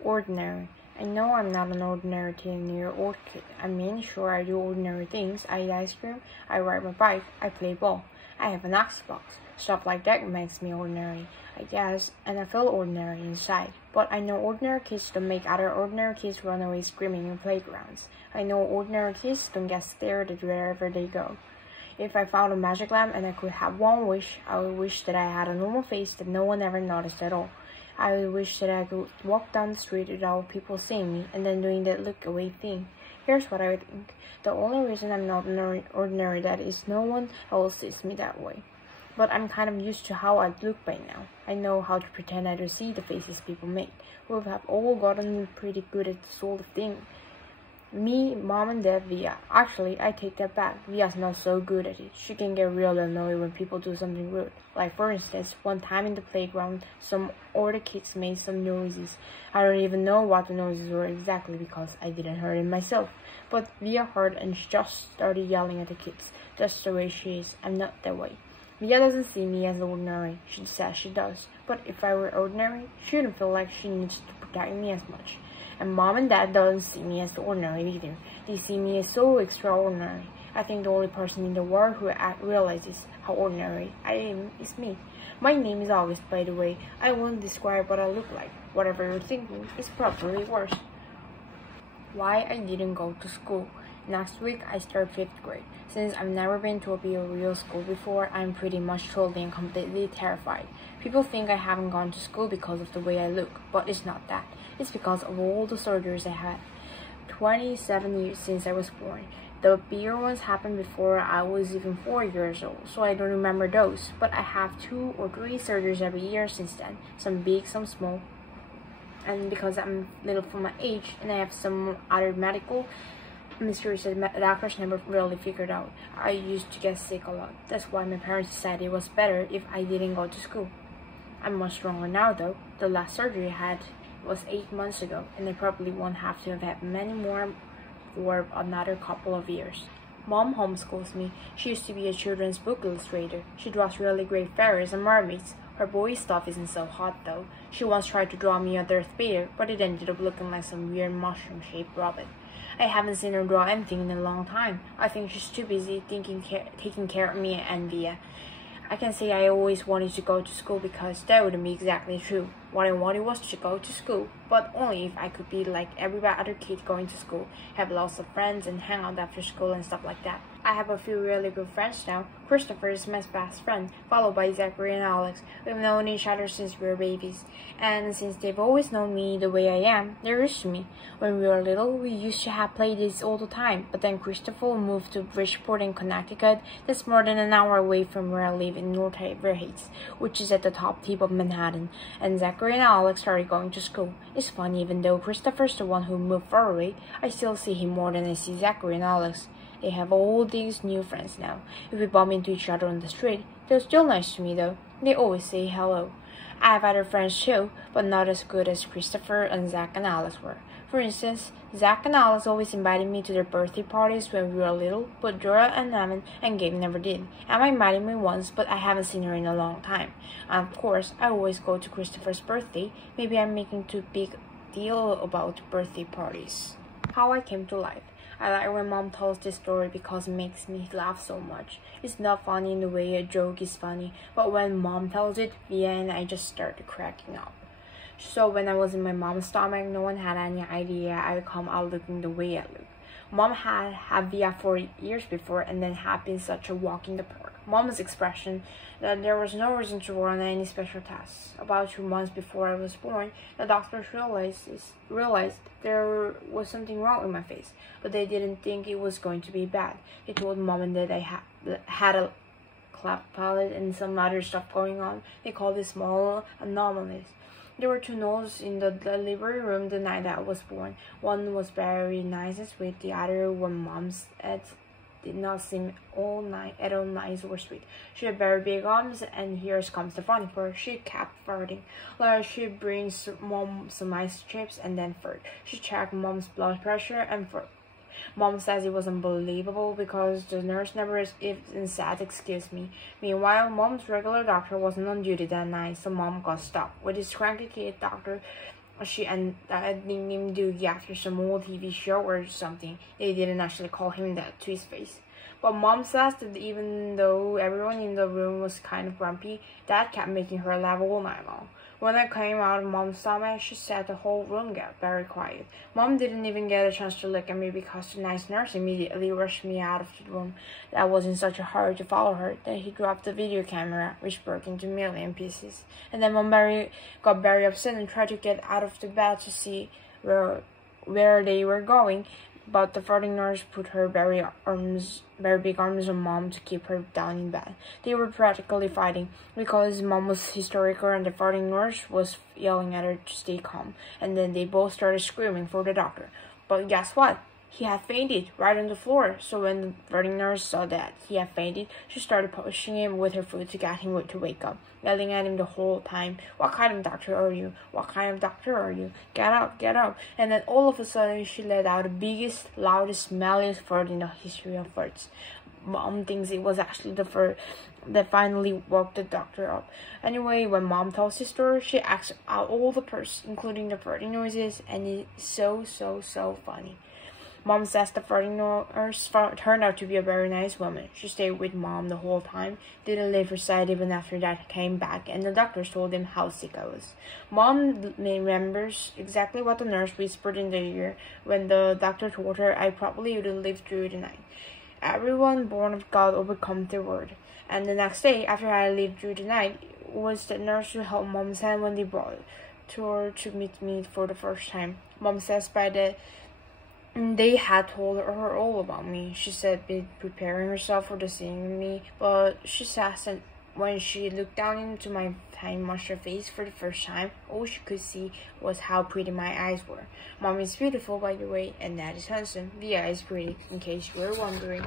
Ordinary. I know I'm not an ordinary 10-year-old kid. I mean, sure, I do ordinary things. I eat ice cream, I ride my bike, I play ball, I have an Xbox. Stuff like that makes me ordinary, I guess, and I feel ordinary inside. But I know ordinary kids don't make other ordinary kids run away screaming in playgrounds. I know ordinary kids don't get stared at wherever they go. If I found a magic lamp and I could have one wish, I would wish that I had a normal face that no one ever noticed at all. I would wish that I could walk down the street without people seeing me and then doing that look away thing. Here's what I would think. The only reason I'm not ordinary that is no one else sees me that way. But I'm kind of used to how I look by now. I know how to pretend I don't see the faces people make. We have all gotten pretty good at this sort of thing. Me, Mom, and Dad, Via. Actually, I take that back. Via's not so good at it. She can get real annoyed when people do something rude. Like, for instance, one time in the playground, some older kids made some noises. I don't even know what the noises were exactly because I didn't hear it myself. But Via heard and she just started yelling at the kids. That's the way she is. I'm not that way. Via doesn't see me as ordinary. She says she does. But if I were ordinary, she wouldn't feel like she needs to protect me as much. And Mom and Dad don't see me as ordinary either. They see me as so extraordinary. I think the only person in the world who realizes how ordinary I am is me. My name is August, by the way. I won't describe what I look like. Whatever you're thinking is probably worse. Why I didn't go to school. Next week, I start 5th grade. Since I've never been to a real school before, I'm pretty much totally and completely terrified. People think I haven't gone to school because of the way I look, but it's not that. It's because of all the surgeries I had. 27 years since I was born. The bigger ones happened before I was even 4 years old, so I don't remember those. But I have 2 or 3 surgeries every year since then. Some big, some small. And because I'm little for my age, and I have some other medical mysteries that doctors never really figured out, I used to get sick a lot. That's why my parents decided it was better if I didn't go to school. I'm much stronger now though. The last surgery I had was 8 months ago, and I probably won't have to have had many more for another couple of years. Mom homeschools me. She used to be a children's book illustrator. She draws really great fairies and mermaids. Her boy stuff isn't so hot though. She once tried to draw me a Darth Vader, but it ended up looking like some weird mushroom-shaped rabbit. I haven't seen her draw anything in a long time. I think she's too busy taking care of me and Via. I can say I always wanted to go to school because that wouldn't be exactly true. What I wanted was to go to school, but only if I could be like every other kid going to school, have lots of friends and hang out after school and stuff like that. I have a few really good friends now. Christopher is my best friend, followed by Zachary and Alex. We've known each other since we were babies, and since they've always known me the way I am, they're used to me. When we were little, we used to have playdates all the time, but then Christopher moved to Bridgeport in Connecticut. That's more than an hour away from where I live in North Haven Heights, which is at the top tip of Manhattan, and Zachary and Alex started going to school. It's funny, even though Christopher's the one who moved far away, I still see him more than I see Zachary and Alex. They have all these new friends now. If we bump into each other on the street, they're still nice to me though. They always say hello. I have other friends too, but not as good as Christopher and Zach and Alex were. For instance, Zach and Alex always invited me to their birthday parties when we were little, but Dora and Evan and Gabe never did. Emma invited me once, but I haven't seen her in a long time. And of course, I always go to Christopher's birthday. Maybe I'm making too big deal about birthday parties. How I came to life. I like when Mom tells this story because it makes me laugh so much. It's not funny in the way a joke is funny, but when Mom tells it, Via and I just started cracking up. So when I was in my mom's stomach, no one had any idea I would come out looking the way I look. Mom had Via for years before and then had been such a walk in the park. Mom's expression that there was no reason to run any special tests. About 2 months before I was born, the doctors realized there was something wrong with my face, but they didn't think it was going to be bad. They told Mom and Dad I had a cleft palate and some other stuff going on. They called it small anomalies. There were 2 noses in the delivery room the night that I was born. One was very nice and sweet. The other one, Mom's did not seem at all nice or sweet. She had very big arms, and here comes the funny part. She kept farting. Like she brings Mom some ice chips and then fart. She checked Mom's blood pressure and fart. Mom says it was unbelievable because the nurse never even said excuse me. Meanwhile, Mom's regular doctor wasn't on duty that night, so Mom got stuck with his cranky kid doctor she nicknamed him Doogie after some old TV show or something. They didn't actually call him that to his face. But Mom says that even though everyone in the room was kind of grumpy, Dad kept making her laugh all night long. When I came out of Mom's stomach, she said the whole room got very quiet. Mom didn't even get a chance to look at me because the nice nurse immediately rushed me out of the room. Dad was in such a hurry to follow her that he dropped the video camera, which broke into a million pieces. And then Mom got very upset and tried to get out of the bed to see where they were going. But the farting nurse put her very big arms on Mom to keep her down in bed. They were practically fighting because Mom was hysterical and the farting nurse was yelling at her to stay calm. And then they both started screaming for the doctor. But guess what? He had fainted right on the floor. So when the farting nurse saw that he had fainted, she started pushing him with her foot to get him to wake up, yelling at him the whole time, "What kind of doctor are you? What kind of doctor are you? Get up, get up." And then all of a sudden, she let out the biggest, loudest, smelliest fart in the history of farts. Mom thinks it was actually the fart that finally woke the doctor up. Anyway, when Mom tells the story, she acts out all the parts, including the farting noises, and it's so funny. Mom says the farting nurse turned out to be a very nice woman. She stayed with Mom the whole time, didn't leave her side even after Dad came back, and the doctors told him how sick I was. Mom remembers exactly what the nurse whispered in the ear when the doctor told her I probably wouldn't live through the night. Everyone born of God overcome their word. And the next day, after I lived through the night, was the nurse who held Mom's hand when they brought her to meet me for the first time. Mom says by the they had told her all about me. She said be preparing herself for the seeing me, but she says that when she looked down into my tiny monster face for the first time, all she could see was how pretty my eyes were. Mom is beautiful, by the way, and Dad is handsome. The eye is pretty, in case you were wondering.